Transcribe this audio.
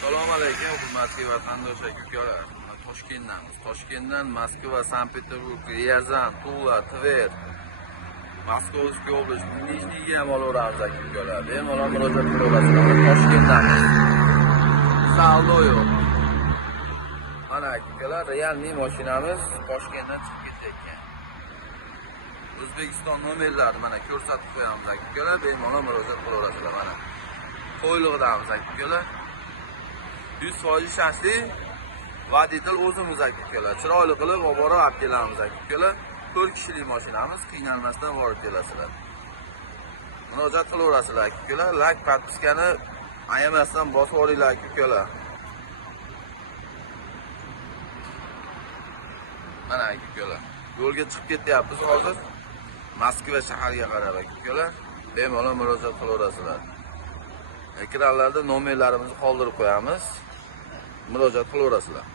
Assalomu alaykum, hurmatli vatandosh aka-ukalar. Toshkentdamiz. Toshkentdan Moskva, Sankt-Peterburg, Ryazan, Tula, Tver, Moskovskiy oblast, Nijniyga ham olaveramiz aka-ukalar. Bemalol murojaat qilaverasizlar. Toshkentdamiz. Saldo yo'q. Mana aka-ukalar, realniy mashinamiz Toshkentdan chiqib ketayotgan. O'zbekiston nomerlarini mana ko'rsatib qo'yamiz aka-ukalar. Bemalol murojaat qilaverasizlar mana. To'ylig'idamiz aka-ukalar. 100% ishonchli voditel o'zimiz aka-ukalar. Chiroyli qilib olib borib olib kelamiz aka-ukalar. 4 kishilik mashinamiz, qiynalmasdan borib kelasizlar. Murojaat qilaverasizlar aka-ukalar. Like, podpiskani ayamasdan bosib olinglar aka-ukalar. Mana aka-ukalar. Yo'lga chiqib ketyapmiz hozir. Moskva shahariga qarab aka-ukalar. Bemalol murojaat qilaverasizlar. Ekranlarda nomerlarimizni qoldirib qo'yamiz. Murojaat qilaverasizlar.